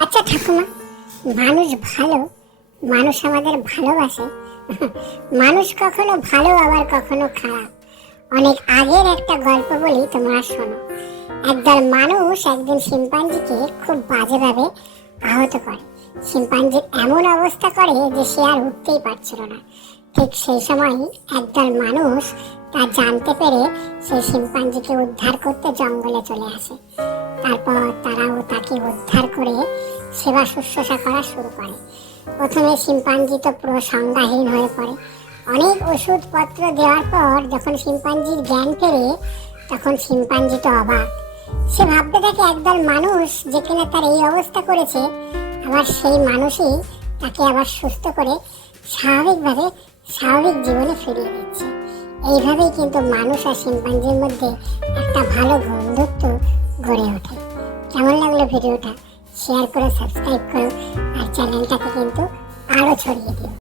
আচ্ছা ঠাকুমা, মানুষ ভালো, মানুষ আমাদের ভালোবাসে। মানুষ কখনো ভালো আবার কখনো খারাপ। অনেক আগের একটা গল্প বলি, তোমরা শোনো। একদল মানুষ একদিন শিম্পাঞ্জিকে খুব বাজেভাবে আহত করে। শিম্পাঞ্জির এমন অবস্থা করে যে সে আর উঠতেই পারছিল না। ঠিক সেই সময় একদল মানুষ তা জানতে পেরে সেই শিম্পাঞ্জিকে উদ্ধার করতে জঙ্গলে চলে আসে। তারপর তারাও তাকে উদ্ধার করে সেবা শুশ্রূষা করা শুরু করে। প্রথমে শিম্পাঞ্জি তো পুরো সংজ্ঞাহীন হয়ে পড়ে। অনেক ওষুধপত্র দেওয়ার পর যখন শিম্পাঞ্জির জ্ঞান ফেরে, তখন শিম্পাঞ্জি তো অবাক। সে ভাবতে থাকে একদল মানুষ যে কিনা তার এই অবস্থা করেছে, আবার সেই মানুষই তাকে আবার সুস্থ করে স্বাভাবিকভাবে স্বাভাবিক জীবনে ফিরিয়ে দিচ্ছে। এইভাবেই কিন্তু মানুষ আর শিম্পাঞ্জির মধ্যে একটা ভালো বন্ধুত্ব গড়ে ওঠে। কেমন লাগলো ভিডিওটা? শেয়ার করে সাবস্ক্রাইব করো আর চ্যানেলটাকে কিন্তু আরো ছড়িয়ে দিও।